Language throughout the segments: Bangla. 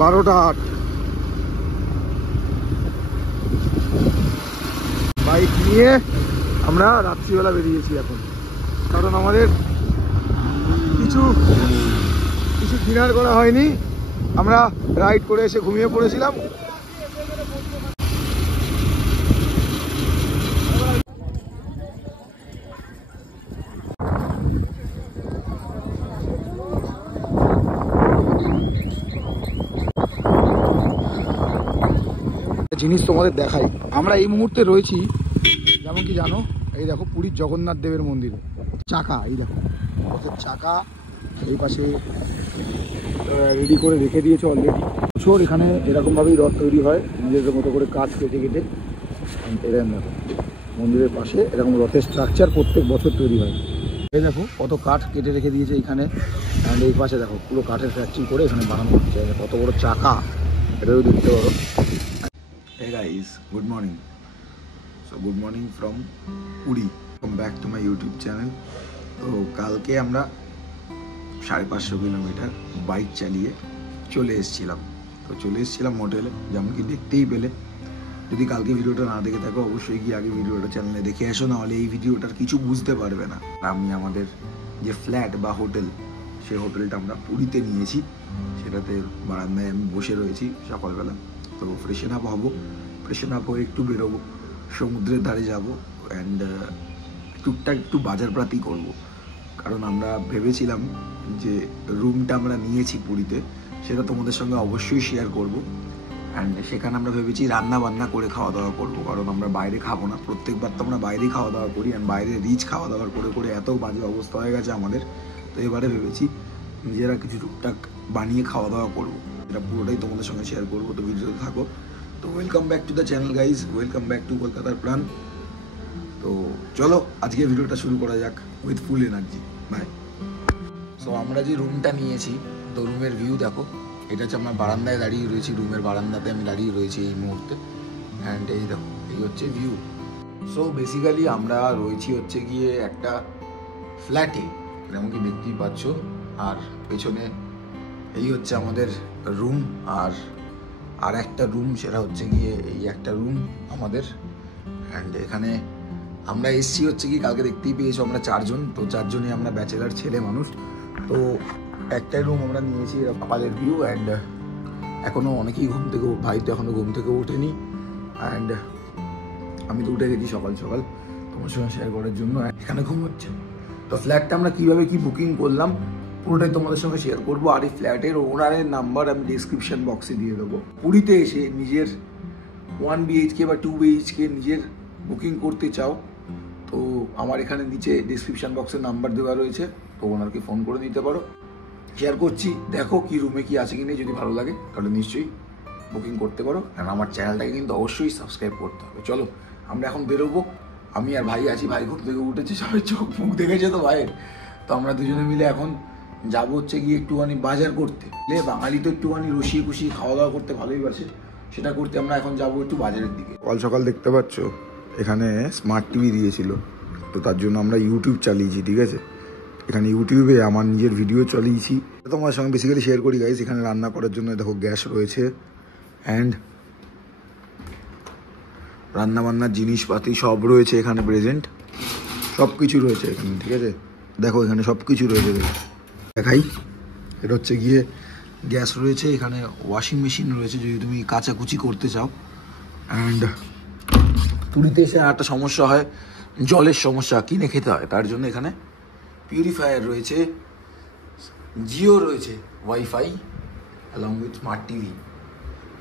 12:08 বাইক নিয়ে আমরা রাত্রিবেলা বেরিয়েছি এখন, কারণ আমাদের কিছু ডিনার করা হয়নি। আমরা রাইড করে এসে ঘুমিয়ে পড়েছিলাম। জিনিস তোমাদের দেখাই, আমরা এই মুহূর্তে রয়েছি যেমন কি জানো, এই দেখো পুরীর জগন্নাথ দেবের মন্দিরে চাকা, এই দেখো রথের চাকা এই পাশে রেডি করে রেখে দিয়েছে অলরেডি। বছর এখানে এরকমভাবেই রথ তৈরি হয়, নিজেদের মতো করে কাঠ কেটে কেটে। এরকম দেখো মন্দিরের পাশে এরকম রথের স্ট্রাকচার প্রত্যেক বছর তৈরি হয়। এই দেখো কত কাঠ কেটে রেখে দিয়েছে এখানে, অ্যান্ড এই পাশে দেখো পুরো কাঠের ফ্যাক্টরি করে এখানে বানানো হচ্ছে। কত বড় চাকা এটাও দেখতে পারো। Hey guys, good morning. So good morning from Puri. Welcome back to my YouTube channel. তো কালকে আমরা 550 কিলোমিটার বাইক চালিয়ে চলে এসেছিলাম হোটেলে, যেমন কি দেখতেই পেলে। যদি কালকে ভিডিওটা না দেখে থাকো অবশ্যই গিয়ে আগে ভিডিওটা চ্যানেলে দেখে আসো, নাহলে এই ভিডিওটার কিছু বুঝতে পারবে না। আমি আমাদের যে ফ্ল্যাট বা হোটেল, সেই হোটেলটা আমরা পুরীতে নিয়েছি, সেটাতে বারান্দায় আমি বসে রয়েছি সকালবেলা। তো ফ্রেশন আপ হয়ে একটু বেরোবো, সমুদ্রের ধারে যাবো, অ্যান্ড টুকটাক একটু বাজারপ্রাতি করবো। কারণ আমরা ভেবেছিলাম যে রুমটা আমরা নিয়েছি পুরীতে, সেটা তোমাদের সঙ্গে অবশ্যই শেয়ার করব। অ্যান্ড সেখানে আমরা ভেবেছি রান্না বান্না করে খাওয়া দাওয়া করবো, কারণ আমরা বাইরে খাবো না। প্রত্যেকবার তো আমরা বাইরেই খাওয়া দাওয়া করি, অ্যান্ড বাইরে রিচ খাওয়া দাওয়া করে করে এত বাজে অবস্থা হয়ে গেছে আমাদের। তো এবারে ভেবেছি নিজেরা কিছু টুকটাক বানিয়ে খাওয়া দাওয়া করবো, এটা পুরোটাই তোমাদের সঙ্গে শেয়ার করবো। তো ভিডিওতে থাকো। তো welcome back to the channel guys, welcome back to কলকাতার প্রাণ। তো চলো আজকে ভিডিওটা শুরু করা যাক with full energy. Bye. So আমরা যে রুমটা নিয়েছি, তো রুমের ভিউ দেখো। এটা হচ্ছে আমরা বারান্দায় দাঁড়িয়ে রয়েছি, রুমের বারান্দাতে আমি দাঁড়িয়ে রয়েছি এই মুহূর্তে। অ্যান্ড এই দেখো এই হচ্ছে ভিউ। সো বেসিক্যালি আমরা রয়েছি হচ্ছে গিয়ে একটা ফ্ল্যাটে, যেমন কি দেখতেই পাচ্ছ। আর পেছনে এই হচ্ছে আমাদের রুম, আর একটা রুম, সেটা হচ্ছে গিয়ে এই একটা রুম আমাদের। অ্যান্ড এখানে আমরা এসছি হচ্ছে কি, কালকে দেখতেই পেয়েছো আমরা 4 জন। তো 4 জনই আমরা ব্যাচেলার ছেলে মানুষ। তো একটাই রুম আমরা নিয়েছি, সকালের ভিউ। অ্যান্ড এখনও অনেকেই ভাই তো এখনও ঘুম থেকে ওঠেনি, অ্যান্ড আমি তো উঠে গেছি সকাল সকাল তোমার সঙ্গে শেয়ার করার জন্য। এখানে ঘুম হচ্ছে। তো ফ্ল্যাটটা আমরা কীভাবে কি বুকিং করলাম পুরোটাই তোমাদের সঙ্গে শেয়ার করবো। আর এই ফ্ল্যাটের ওনারের নাম্বার আমি ডিসক্রিপশন বক্সে দিয়ে দেবো। পুরীতে এসে নিজের 1 BHK বা 2 BHK নিজের বুকিং করতে চাও, তো আমার এখানে নিচে ডিসক্রিপশন বক্সের নাম্বার দেওয়া রয়েছে, তো ওনারকে ফোন করে নিতে পারো। শেয়ার করছি, দেখো কি রুমে কি আছে কি নেই। যদি ভালো লাগে তাহলে নিশ্চয়ই বুকিং করতে পারো। আর আমার চ্যানেলটাকে কিন্তু অবশ্যই সাবস্ক্রাইব করতে হবে। চলো আমরা এখন বেরোবো। আমি আর ভাই আছি, ভাই ঘুম থেকে উঠেছে, সবাই চোখ মুখ দেখেছে তো ভাইয়ের। তো আমরা দুজনে মিলে এখন যাবো হচ্ছে গিয়ে একটুখানি বাজার করতে। বাঙালি তো একটুখানি রসিয়ে কুশিয়ে খাওয়া দাওয়া করতে ভালোই বাসে, সেটা করতে আমরা এখন যাবো একটু বাজারের দিকে। সকাল সকাল দেখতে পাচ্ছ এখানে স্মার্ট টিভি দিয়েছিল, তো তার জন্য আমরা ইউটিউব চালিয়েছি। ঠিক আছে, এখানে ইউটিউবে আমার নিজের ভিডিও চালিয়েছি, তোমার সঙ্গে বেসিক্যালি শেয়ার করি গাইস। এখানে রান্না করার জন্য দেখো গ্যাস রয়েছে, অ্যান্ড রান্নাবান্নার জিনিসপাতি সব রয়েছে এখানে প্রেজেন্ট, সব কিছু রয়েছে এখানে। ঠিক আছে, দেখো এখানে সব কিছু রয়েছে। দেখাই, এটা হচ্ছে গিয়ে গ্যাস রয়েছে, এখানে ওয়াশিং মেশিন রয়েছে যদি তুমি কাচাকুচি করতে চাও। অ্যান্ড পুরীতে এসে একটা সমস্যা হয়, জলের সমস্যা, কিনে খেতে হয়। তার জন্য এখানে পিউরিফায়ার রয়েছে, জিও রয়েছে, wifi along with smart TV.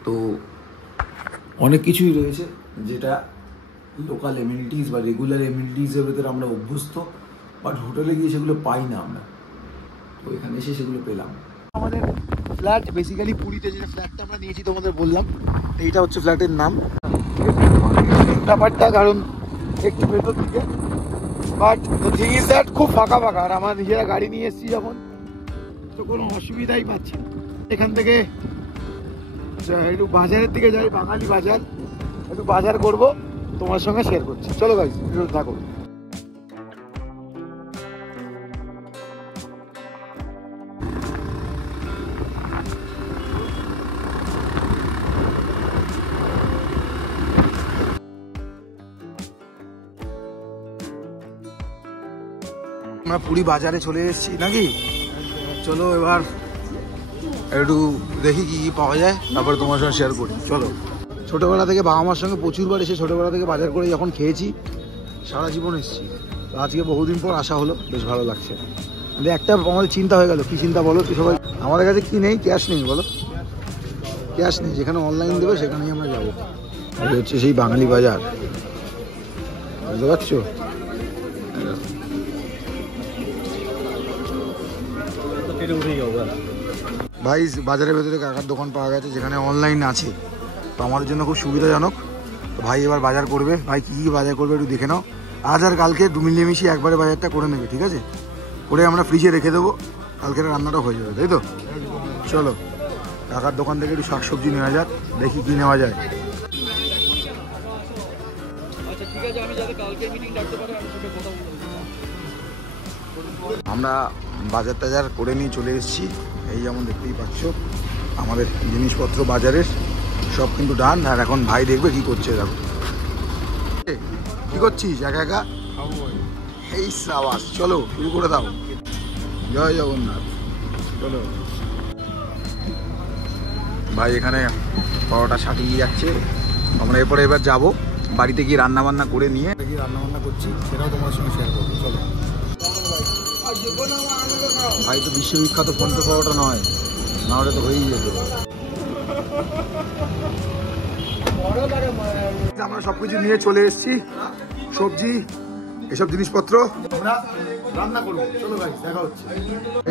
তো অনেক কিছুই রয়েছে যেটা লোকাল এমিনিটিস বা রেগুলার এমিনিটিসের ভেতরে আমরা অভ্যস্ত, বাট হোটেলে গিয়ে সেগুলো পাই না আমরা। তো এখানে এসে সেগুলো পেলাম। আমাদের ফ্ল্যাট বেসিক্যালি পুরীতে যে ফ্ল্যাটটা আমরা নিয়েছি তোমাদের বললাম, এইটা হচ্ছে ফ্ল্যাটের নাম। ব্যাপারটা কারণ একটু ভেতর দিকে, but the thing is that খুব ফাঁকা ফাঁকা। আর আমরা নিজেরা গাড়ি নিয়ে এসেছি যখন, তো কোনো অসুবিধাই পাচ্ছি না। এখান থেকে একটু বাজারের দিকে যাই, বাঙালি বাজার, একটু বাজার করবো, তোমার সঙ্গে শেয়ার করছি। চলো গাইস, একটু থাকো। আমরা পুরী বাজারে চলে এসেছি নাকি, চলো এবার একটু দেখি কি কি পাওয়া যায়, তারপরে তোমার সঙ্গে শেয়ার করি। চলো, ছোটোবেলা থেকে বাবা মার সঙ্গে প্রচুরবার এসে ছোটোবেলা থেকে বাজার করে যখন খেয়েছি, সারা জীবন এসেছি, তো আজকে বহুদিন পর আসা হলো, বেশ ভালো লাগছে। কিন্তু একটা আমাদের চিন্তা হয়ে গেল, কি চিন্তা বলো তো সবাই? আমাদের কাছে কি নেই, ক্যাশ নেই, বলো ক্যাশ নেই, যেখানে অনলাইন দেবে সেখানেই আমরা যাবো। এই হচ্ছে সেই বাঙালি বাজার, বুঝতে পারছো? ভাই বাজারের ভেতরে কাকার দোকান পাওয়া গেছে যেখানে অনলাইন আছে, তো আমাদের জন্য খুব সুবিধাজনক। তো ভাই এবার বাজার করবে, ভাই কী কী বাজার করবে একটু দেখে নাও। আজ আর কালকে মিলিয়ে মিশিয়ে একবারে বাজারটা করে নেবে, ঠিক আছে? করে আমরা ফ্রিজে রেখে দেবো, কালকের রান্নাটা হয়ে যাবে, তাই তো? চলো কাকার দোকান থেকে একটু শাকসবজি নেওয়া যাক, দেখি কী নেওয়া যায়। আমরা বাজার টাজার করে নিয়ে চলে এসেছি, এই যেমন দেখতেই পাচ্ছ আমাদের জিনিসপত্র বাজারের সব কিন্তু ডান। আর এখন ভাই দেখবে কি করছে, দেখো কি করছিস একা একা? এই সাবাস, চলো শুরু করে দাও। জয় জগন্নাথ। চলো ভাই এখানে পরোটা ছাটিয়ে যাচ্ছে, আমরা এরপরে এবার যাবো বাড়িতে গিয়ে রান্না বান্না করে নিয়ে রান্না বান্না করছি, সেটাও তোমার সঙ্গে শেয়ার করবো। চলো ভাই, তো বিশ্ববিখ্যাত পন্টু পরোটা নয়, না হলে তো হয়েই যেত। আমরা সবকিছু নিয়ে চলে এসেছি, সবজি এসব জিনিসপত্র আমরা রান্না করবো। চলো ভাই দেখা হচ্ছে।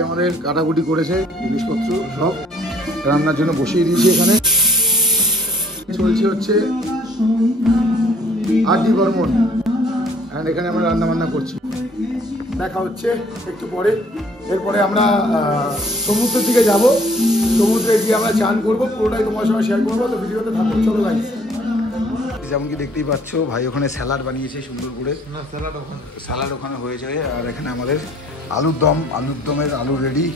আমাদের কাটাকুটি করেছে জিনিসপত্র সব রান্নার জন্য বসিয়ে দিয়েছি। এখানে চলছে হচ্ছে আরডি বর্মন, অ্যান্ড এখানে আমরা রান্না বান্না করছি। দেখা হচ্ছে একটু পরে। এরপরে আমরা সমুদ্রের দিকে যাব, সমুদ্রে গিয়ে আমরা চান করবো, পুরোটাই তোমার সঙ্গে শেয়ার করবো, তো ভিডিওতে থাকো। চলো ভাই, যেমন কি দেখতেই পাচ্ছ ভাই ওখানে স্যালাড বানিয়েছে সুন্দর করে, না স্যালাড ওখানে হয়ে যায়। আর এখানে আমাদের আলুর দমের আলু রেডি,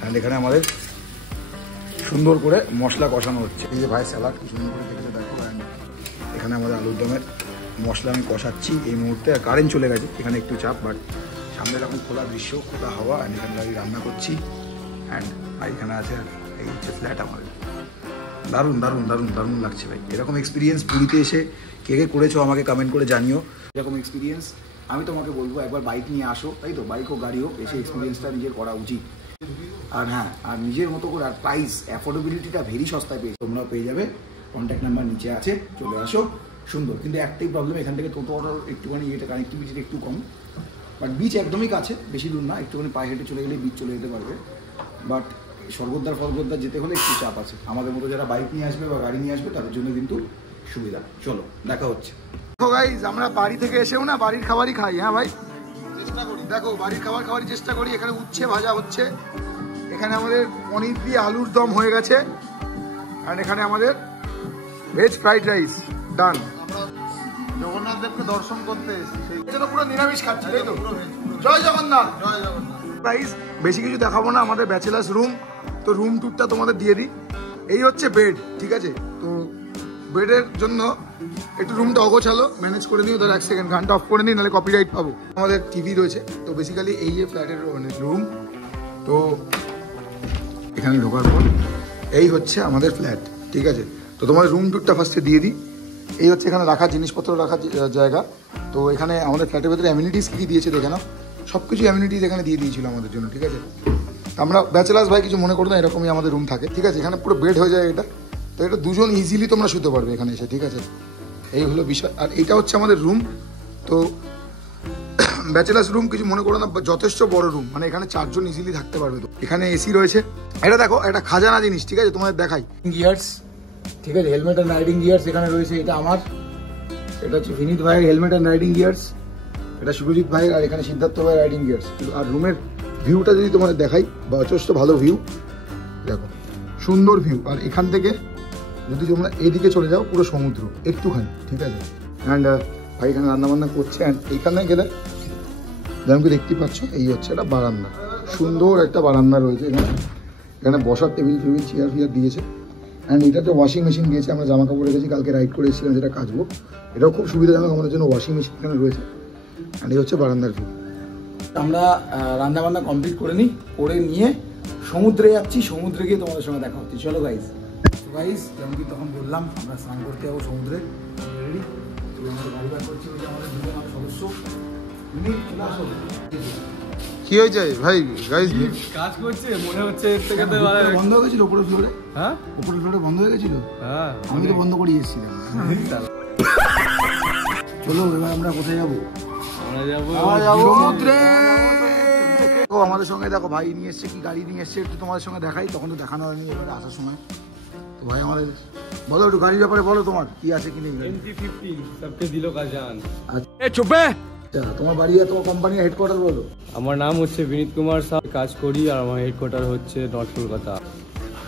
অ্যান্ড এখানে আমাদের সুন্দর করে মশলা কষানো হচ্ছে। এই যে ভাই স্যালাড কি সুন্দর করে দেখেছে দেখো, অ্যান্ড এখানে আমাদের আলুর দমের মশলা আমি কষাচ্ছি এই মুহূর্তে। কারেন্ট চলে গেছে, এখানে একটু চাপ, বাট সামনে এরকম খোলা দৃশ্য, খোলা হাওয়া, অ্যান্ড এখানে আমি রান্না করছি। অ্যান্ড ভাই এখানে আছে, এই হচ্ছে ফ্ল্যাট আমাদের। দারুণ দারুণ দারুণ দারুণ লাগছে ভাই। এরকম এক্সপিরিয়েন্স পুরীতে এসে কে কে করেছো আমাকে কমেন্ট করে জানিও। এরকম এক্সপিরিয়েন্স আমি তোমাকে বলবো, একবার বাইক নিয়ে আসো, তাই তো? বাইক হোক গাড়ি হোক, এসে এক্সপিরিয়েন্সটা নিজের করা উচিত। আর হ্যাঁ, আর নিজের মতো করে, আর প্রাইস অ্যাফোর্ডেবিলিটিটা ভেরি সস্তায় পেয়ে তোমরাও পেয়ে যাবে। কন্ট্যাক্ট নাম্বার নিচে আছে, চলে আসো। সুন্দর, কিন্তু একটাই প্রবলেম, এখান থেকে টোটো অটো একটুখানি এটা কানেক্টিভিটিটা একটু কম, বাট বিচ একদমই কাছে, বেশি দূর না, একটুখানি পায়ে হেঁটে চলে গেলে বিচ চলে যেতে পারবে। বাট স্বর্গদ্বার যেতে হলে একটু চাপ আছে। আমাদের মতো যারা বাইক নিয়ে আসবে বা গাড়ি নিয়ে আসবে তাদের জন্য কিন্তু সুবিধা। চলো দেখা হচ্ছে। দেখো গাইস, আমরা বাড়ি থেকে এসেও না বাড়ির খাবারই খাই। হ্যাঁ ভাই, চেষ্টা করি, দেখো বাড়ির খাবারই চেষ্টা করি। এখানে উচ্ছে ভাজা হচ্ছে, এখানে আমাদের পনির দিয়ে আলুর দম হয়ে গেছে, আর এখানে আমাদের ভেজ ফ্রাইড রাইস ডান। জগন্নাথ দেবকে দর্শন করতে এসেছি, এটা তো পুরো নিরামিষ খাচ্ছি, তাই তো? জয় জগন্নাথ, জয় জগন্নাথ। প্রাইস বেশি কিছু দেখাবো না, আমাদের ব্যাচেলার্স রুম, তো রুম ট্যুরটা তোমাদের দিয়ে দিই। এই হচ্ছে বেড, ঠিক আছে? তো বেডের জন্য একটু রুমটা অগোছালো, ম্যানেজ করে নিই। ওদের 1 সেকেন্ড গানটা অফ করে নিই, নাহলে কপিরাইট পাবো। আমাদের টিভি রয়েছে, তো বেসিক্যালি এই যে ফ্ল্যাটের রুম। তো এখানে ঢোকার পর এই হচ্ছে আমাদের ফ্ল্যাট, ঠিক আছে? তো তোমাদের রুম ট্যুরটা ফার্স্টে দিয়ে দিই। এই হচ্ছে এখানে রাখার জিনিসপত্র রাখার জায়গা। তো এখানে আমাদের ফ্ল্যাটের ভেতরে অ্যামিনিটিস কী দিয়েছে দেখে নাও, সব কিছু অ্যামিনিটিস এখানে দিয়ে দিয়েছিল আমাদের জন্য, ঠিক আছে? আমরা ব্যাচেলার্স ভাই কিছু মনে করো না, এরকমই আমাদের রুম থাকে, ঠিক আছে? এখানে পুরো বেড হয়ে যায় এটা, তো এটা দুজন ইজিলি তোমরা শুতে পারবে এখানে এসে, ঠিক আছে? এই হলো বিষয়। আর এটা হচ্ছে আমাদের রুম। তো ব্যাচেলার্স রুম কিছু মনে করো না, যথেষ্ট বড় রুম, মানে এখানে 4 জন ইজিলি থাকতে পারবে। তো এখানে এসি রয়েছে। এটা দেখো, একটা খাজানা জিনিস, ঠিক আছে? তোমাদের দেখাই। গিয়ার্স, ঠিক আছে? হেলমেট অ্যান্ড রাইডিং গিয়ার্স এখানে রয়েছে। এটা আমার, এটা হচ্ছে বিনীত ভাইয়ের হেলমেট অ্যান্ড রাইডিং গিয়ার্স, এটা সুরজিৎ ভাইয়ের, আর এখানে সিদ্ধার্থ ভাইয়ের রাইডিং গিয়ার্স। আর রুমের ভিউটা যদি তোমাদের দেখাই, যথেষ্ট ভালো ভিউ, দেখো সুন্দর ভিউ। আর এখান থেকে যদি তোমরা এদিকে চলে যাও, পুরো সমুদ্র একটুখানি, ঠিক আছে? অ্যান্ড ভাই এখানে রান্নাবান্না করছে। অ্যান্ড এইখানে গেলে যেমন কি দেখতে পাচ্ছ, এই হচ্ছে একটা বারান্দা, সুন্দর একটা বারান্দা রয়েছে এখানে। এখানে বসার টেবিল ফেবিল চেয়ার ফিয়ার দিয়েছে। অ্যান্ড এটাতে ওয়াশিং মেশিন দিয়েছে। আমরা জামা কাপড় রেখেছি, কালকে রাইড করে এসেছিলাম, যেটা কাচবো। এটাও খুব সুবিধাজনক আমাদের জন্য, ওয়াশিং মেশিন এখানে রয়েছে। অ্যান্ড এই হচ্ছে বারান্দার ভিউ। আমরা রান্না বান্না কমপ্লিট করে নিই, করে নিয়ে সমুদ্রে যাচ্ছি, সমুদ্রে গিয়ে তোমাদের সঙ্গে দেখা হচ্ছে। চলো গাইজ। গাইজ যেমন কি তখন বললাম আমরা স্নান করতে যাবো সমুদ্রে, রেডি। তো আমাদের গাড়ি বার করছি, ওই যে আমাদের দুজন সদস্য। কি হয়েছে ভাই? গাইজ কাজ করছে মনে হচ্ছে এর থেকে তো বন্ধ হয়ে গেছিল উপরের ফ্লোরে। হ্যাঁ উপরের ফ্লোরে বন্ধ হয়ে গেছিল। হ্যাঁ আমি তো বন্ধ করে এসেছিলাম। চলো এবার আমরা কোথায় যাবো? আমরা যাবো সমুদ্রে। আমাদের সঙ্গে দেখো ভাই নিয়ে এসছে, কি গাড়ি নিয়ে এসছে একটু তোমাদের সঙ্গে দেখাই। তখন তো দেখানো হয়নি এবারে আসার সময়। তো ভাই আমাদের বলো একটু গাড়ির ব্যাপারে বলো, তোমার কি আছে কি নেই। MT-50 सबके दिलों का जान। আচ্ছা তোমার বাড়ি আর তোমার কোম্পানির হেডকোয়ার্টার বলো। আমার নাম হচ্ছে বিনীত কুমার সাহ, কাজ করি আর আমার হেডকোয়ার্টার হচ্ছে নর্থ কলকাতা।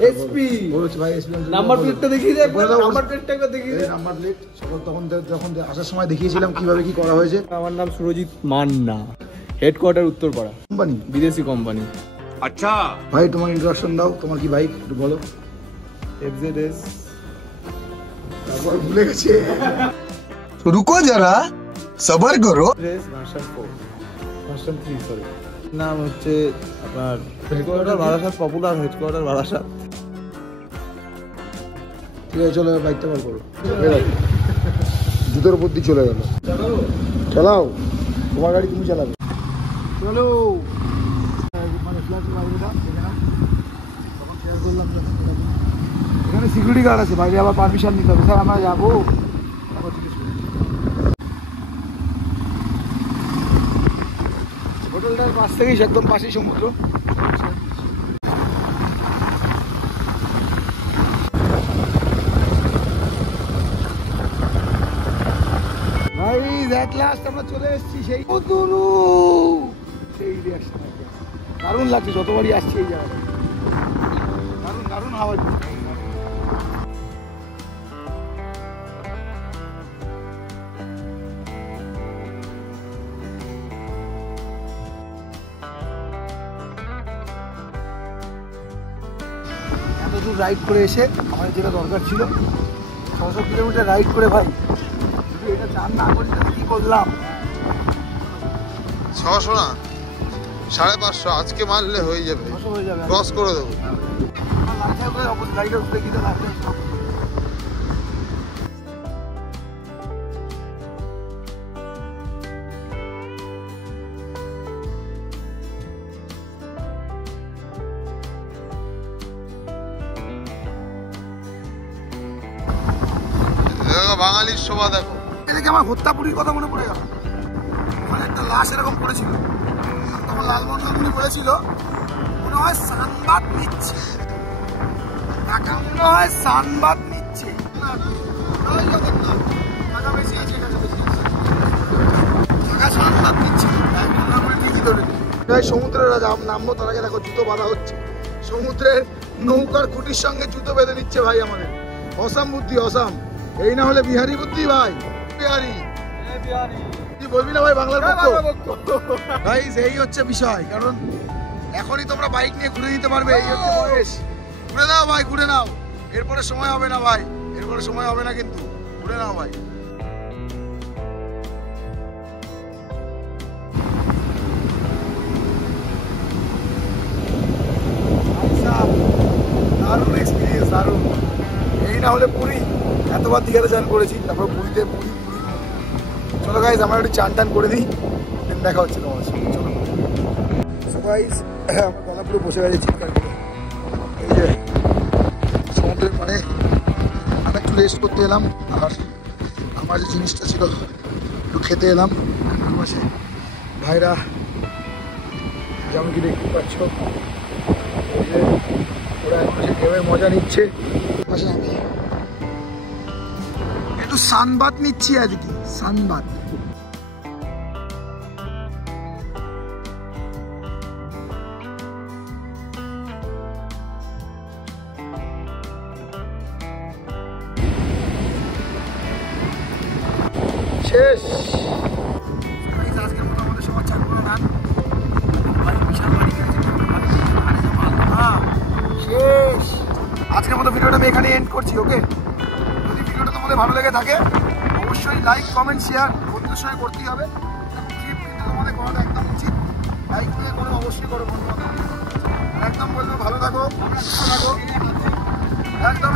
এসপি বলছি ভাই এসপি নাম্বার প্লেটটা দেখিয়ে দে, নাম্বার প্লেটটা দেখিয়ে দে। নাম্বার প্লেট সকল তখন যখন আসার সময় দেখিয়েছিলাম কিভাবে কি করা হয়েছে। আমার নাম সুরজিৎ মান্না, হেডকোয়ার্টার উত্তরপাড়া, কোম্পানি বিদেশি কোম্পানি। আচ্ছা ভাই তোমার ইন্ট্রোডাকশন দাও, তোমার কি বাইক একটু বলো। FZS তারপর ভুলে গেছে। রুকো যারা সবার করো। Version 4 version 3 sorry. নাম হচ্ছে আপনার headquarter Barasat, popular headquarter Barasat. ঠিক আছে চলো বাইকটা বার করো। জুতোর উপর দিয়ে চলে গেল। চালাও, তোমার গাড়ি তুমি চালাবে। চলো মানে ফ্ল্যাটের বাইরেটা দেখে নাও। তখন শেয়ার করলাম তো। এখানে সিকিউরিটি গার্ড আছে, বাইরে আবার পারমিশন নিতে হবে। স্যার আমরা যাবো। হোটেলটার পাশ থেকেই একদম পাশেই সমুদ্র। ভাই এট লাস্ট আমরা চলে এসেছি সেই মধুরু। সেই রিয়াকশন দারুণ লাগছে, যতবারই আসছি এই জায়গাটা দারুণ দারুণ হাওয়া। এত দূর রাইড করে এসে আমাদের যেটা দরকার ছিল 600 কিলোমিটার রাইড করে ভাই যদি এটা চান না করি তাহলে কি করলাম। 600 না 550, আজকে মারলে হয়ে যাবে, 600 হয়ে যাবে। ক্রস করে দেবো। লাইট করে অপোজিট গাড়িটা উঠে গিয়ে লাইট। বাঙালির শোভা দেখো। এদিকে আমার হত্যাপুরীর কথা মনে পড়ে গেল। মানে একটা লাশ এরকম পড়েছিল, তখন লালমোহন বলেছিল মনে হয় সানবাদ নিচ্ছে, টাকা মনে হয় সানবাদ নিচ্ছে। টাকা বেশি আছে, টাকা সানবাদ নিচ্ছে। সমুদ্রের রাজা নামবো তার আগে দেখো জুতো বাঁধা হচ্ছে। সমুদ্রের নৌকার খুঁটির সঙ্গে জুতো বেঁধে নিচ্ছে ভাই আমাদের। অসাম বুদ্ধি, অসাম। এই না হলে বিহারি বুদ্ধি ভাই। বিহারি কি বলবি না ভাই বাংলার পক্ষ। ভাই এই হচ্ছে বিষয়, কারণ এখনই তোমরা বাইক নিয়ে ঘুরে দিতে পারবে। এই হচ্ছে বয়স। ঘুরে নাও ভাই, ঘুরে নাও। এরপরে সময় হবে না ভাই, এরপরে সময় হবে না, কিন্তু ঘুরে নাও ভাই। দারুণ এক্সপিরিয়েন্স, দারুণ। এই না হলে পুরী, এতবার দীঘাতে চান করেছি, তারপর পুরীতে পুরী। চলো গাইজ আমরা একটু চান টান করে দিই, দেখা হচ্ছে তোমার সঙ্গে। চলো গাইজ আমরা গলাপুরে বসে গেছি চিৎকার করে। এই যে সমুদ্রের পাড়ে আমি একটু রেস্ট করতে এলাম, আর আমার যে জিনিসটা ছিল একটু খেতে এলাম। পাশে ভাইরা যেমন কি দেখতে পাচ্ছ ওরা এখন সে ঢেউয়ের মজা নিচ্ছে। পাশে আমি একটু সানবাদ নিচ্ছি আজকে, সানবাদ। শেষ আজকের মতো আমাদের সবার চান করে নেন। শেষ আজকের মতো ভিডিওটা আমি এখানে এন্ড করছি। ওকে, যদি ভিডিওটা তোমাদের ভালো লেগে থাকে অবশ্যই লাইক, কমেন্ট, শেয়ার বন্ধুদের সঙ্গে করতেই হবে। ট্রিপ কিন্তু তোমাদের করাটা একদম উচিত। লাইক দিয়ে করো, অবশ্যই করো বন্ধু বান্ধব। একদম বলবো ভালো থাকো, সুস্থ থাকো, একদম